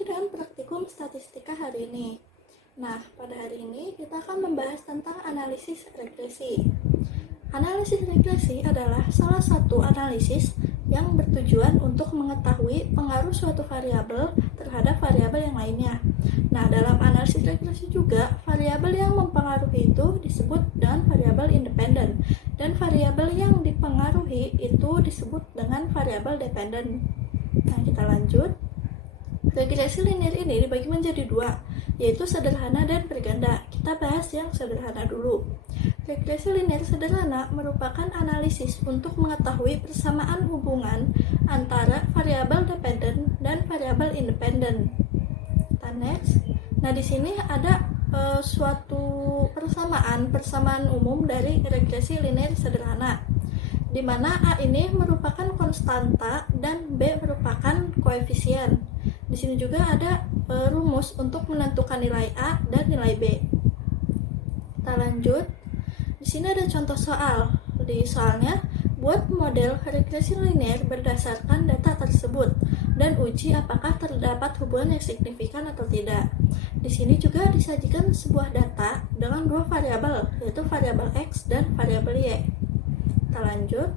lagi dengan praktikum statistika hari ini. Nah, pada hari ini kita akan membahas tentang analisis regresi. Analisis regresi adalah salah satu analisis yang bertujuan untuk mengetahui pengaruh suatu variabel terhadap variabel yang lainnya. Nah, dalam analisis regresi juga, variabel yang mempengaruhi itu disebut dengan variabel independen, dan variabel yang dipengaruhi itu disebut dengan variabel dependen. Nah, kita lanjut. Regresi linear ini dibagi menjadi dua, yaitu sederhana dan berganda. Kita bahas yang sederhana dulu. Regresi linear sederhana merupakan analisis untuk mengetahui persamaan hubungan antara variabel dependen dan variabel independen. Next. Nah, di sini ada suatu persamaan umum dari regresi linear sederhana, di mana A ini merupakan konstanta dan B merupakan koefisien. Di sini juga ada rumus untuk menentukan nilai A dan nilai B. Kita lanjut. Di sini ada contoh soal. Di soalnya, buat model regresi linear berdasarkan data tersebut dan uji apakah terdapat hubungan yang signifikan atau tidak. Di sini juga disajikan sebuah data dengan dua variabel, yaitu variabel X dan variabel Y. Kita lanjut.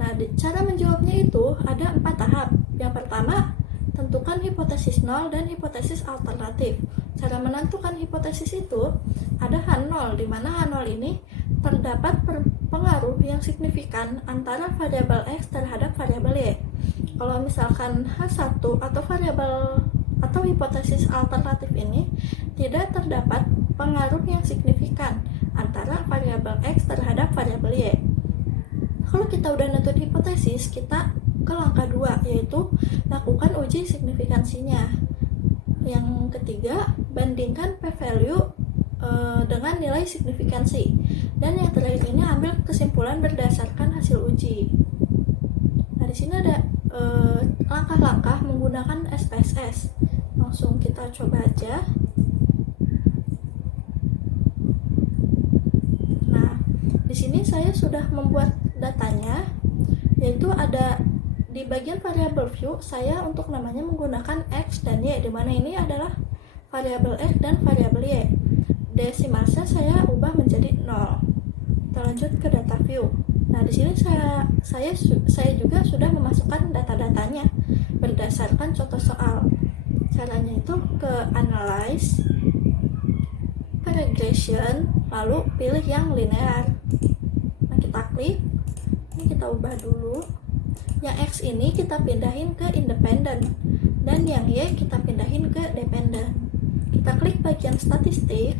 Nah, cara menjawabnya itu ada 4 tahap. Yang pertama, tentukan hipotesis 0 dan hipotesis alternatif. Cara menentukan hipotesis itu ada H0, di mana H0 ini terdapat pengaruh yang signifikan antara variabel X terhadap variabel Y. Kalau misalkan H1 atau variabel atau hipotesis alternatif ini tidak terdapat pengaruh yang signifikan antara variabel X terhadap variabel Y. Kalau kita udah nentuin hipotesis, kita ke langkah 2, yaitu lakukan uji signifikansinya. Yang ketiga, bandingkan p-value dengan nilai signifikansi. Dan yang terakhir ini ambil kesimpulan berdasarkan hasil uji. Nah, di sini ada langkah-langkah menggunakan SPSS. Langsung kita coba aja. Nah, di sini saya sudah membuat datanya, yaitu ada di bagian variabel view, saya untuk namanya menggunakan X dan Y, di mana ini adalah variabel X dan variabel Y. Desimalnya saya ubah menjadi 0. Kita lanjut ke data view. Nah, di sini saya juga sudah memasukkan data-datanya berdasarkan contoh soal. Caranya itu ke analyze, ke regression, lalu pilih yang linear. Nah, kita klik. Ini kita ubah dulu. Yang X ini kita pindahin ke independen, dan yang Y kita pindahin ke dependen. Kita klik bagian statistik.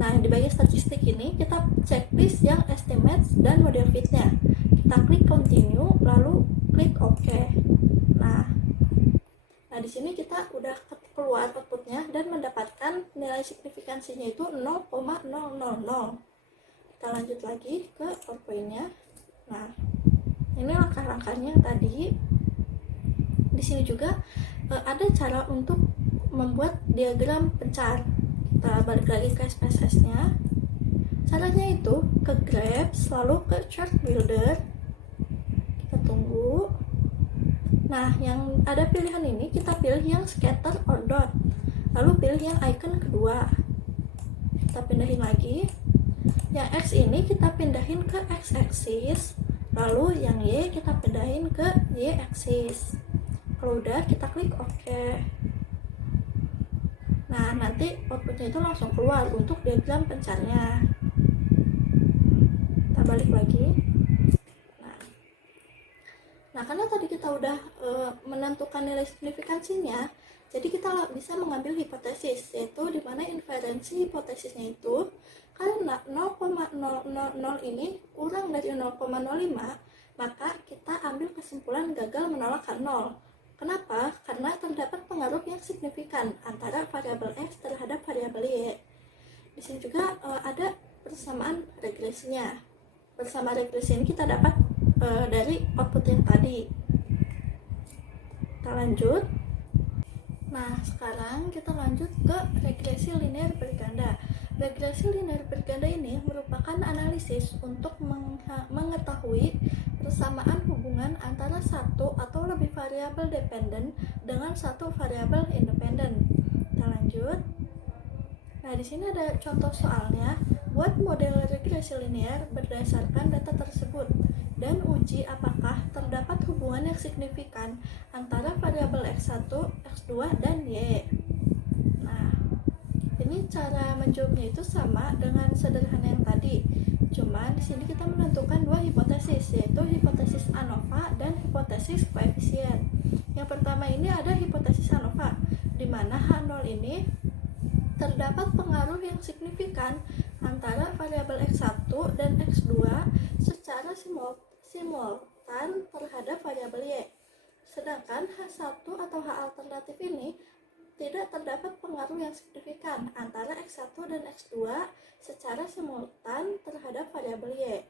Nah, di bagian statistik ini kita checklist yang estimates dan model fitnya. Kita klik continue, lalu klik OK. Nah, di sini kita udah keluar outputnya dan mendapatkan nilai signifikansinya itu 0,000. Kita lanjut lagi ke PowerPoint-nya. Nah, ini langkah-langkahnya tadi. Di sini juga ada cara untuk membuat diagram pencar. Kita balik lagi ke SPSS-nya. Caranya itu ke Graph, lalu ke Chart Builder. Kita tunggu. Nah, yang ada pilihan ini kita pilih yang scatter or dot. Lalu pilih yang icon kedua. Kita pindahin lagi. Yang X ini kita pindahin ke X-axis. Lalu yang Y kita pindahin ke Y-axis. Kalau udah, kita klik OK. Nah, nanti outputnya itu langsung keluar untuk diagram pencarnya. Kita balik lagi. Nah, karena tadi kita udah menentukan nilai signifikansinya, jadi kita bisa mengambil hipotesis, yaitu di mana inferensi hipotesisnya itu karena 0,000 ini kurang dari 0,05, maka kita ambil kesimpulan gagal menolak H0. Kenapa? Karena terdapat pengaruh yang signifikan antara variabel X terhadap variabel Y. Di sini juga ada persamaan regresinya. Persamaan regresi ini kita dapat dari output yang tadi. Kita lanjut. Nah, sekarang kita lanjut ke regresi linear berganda. Regresi linear berganda ini merupakan analisis untuk mengetahui persamaan hubungan antara satu atau lebih variabel dependen dengan satu variabel independen. Kita lanjut. Nah, di sini ada contoh soalnya. Buat model regresi linear berdasarkan data tersebut dan uji apakah terdapat hubungan yang signifikan antara variabel X1, X2, dan Y. Nah, ini cara menjawabnya itu sama dengan sederhana yang tadi. Cuman di sini kita menentukan dua hipotesis, yaitu hipotesis ANOVA dan hipotesis koefisien. Yang pertama ini ada hipotesis ANOVA, di mana H0 ini terdapat pengaruh yang signifikan antara variabel X1 dan X2 secara simultan terhadap variabel Y. Sedangkan H1 atau H alternatif ini tidak terdapat pengaruh yang signifikan antara X1 dan X2 secara simultan terhadap variabel Y.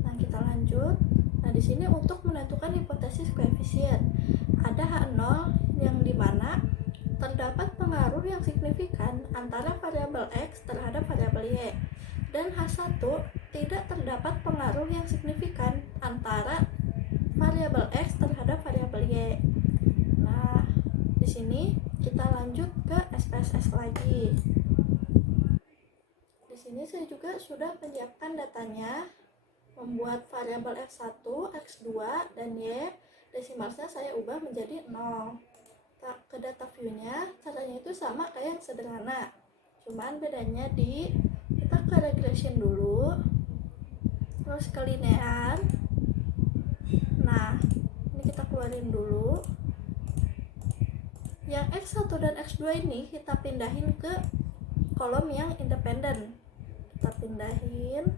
Nah, kita lanjut. Nah, di sini untuk menentukan hipotesis koefisien, ada H0 yang dimana terdapat pengaruh yang signifikan antara variabel X terhadap variabel Y, dan H1 tidak terdapat pengaruh yang signifikan antara variabel X terhadap variabel Y. Nah, di sini kita lanjut ke SPSS lagi. Di sini saya juga sudah menyiapkan datanya, membuat variabel X1, X2, dan Y, desimalnya saya ubah menjadi 0. Ke data view-nya, caranya itu sama kayak yang sederhana. Cuman bedanya di kita ke regression dulu, terus ke linear. Nah, ini kita keluarin dulu. Yang X1 dan X2 ini kita pindahin ke kolom yang independen. Kita pindahin.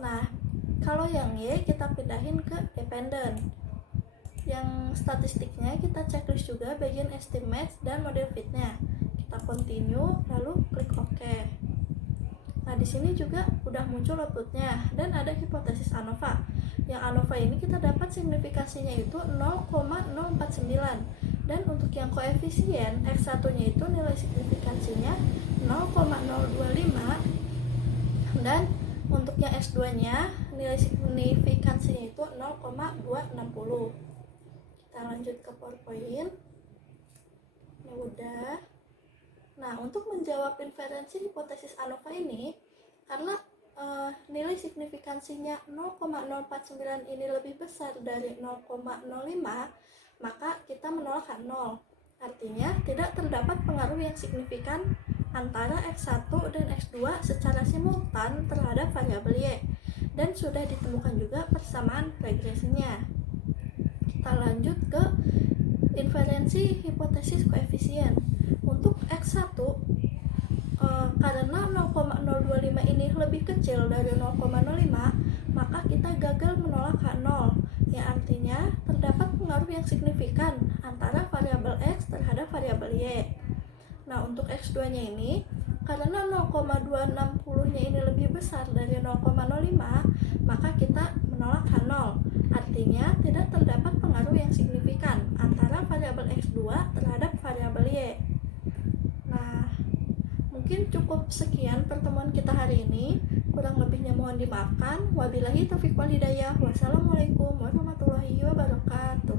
Nah, kalau yang Y kita pindahin ke dependen. Yang statistiknya kita checklist juga bagian estimate dan model fitnya. Kita continue lalu klik OK. Nah, di sini juga udah muncul outputnya dan ada hipotesis ANOVA. Yang ANOVA ini kita dapat signifikasinya itu 0,049, dan untuk yang koefisien X1-nya itu nilai signifikansinya 0,025, dan untuk yang X2-nya nilai signifikansinya itu 0,260. Kita lanjut ke PowerPoint. Ya udah. Nah, untuk menjawab inferensi hipotesis ANOVA ini, karena nilai signifikansinya 0,049 ini lebih besar dari 0,05, maka kita menolak H0. Artinya, tidak terdapat pengaruh yang signifikan antara X1 dan X2 secara simultan terhadap variabel Y, dan sudah ditemukan juga persamaan regresinya. Kita lanjut ke inferensi hipotesis koefisien. Untuk X1, karena 0,025 ini lebih kecil dari 0,05, maka kita gagal menolak H0, yang artinya terdapat pengaruh yang signifikan antara variabel X terhadap variabel Y. Nah, untuk X2-nya ini, karena 0,260-nya ini lebih besar dari 0,05, maka kita menolak H0. Artinya, tidak terdapat pengaruh yang signifikan antara variabel X2 terhadap variabel Y. Nah, mungkin cukup sekian pertemuan kita hari ini. Kurang lebihnya mohon dimaafkan. Wabillahi taufiq wal hidayah. Wassalamualaikum warahmatullahi wabarakatuh.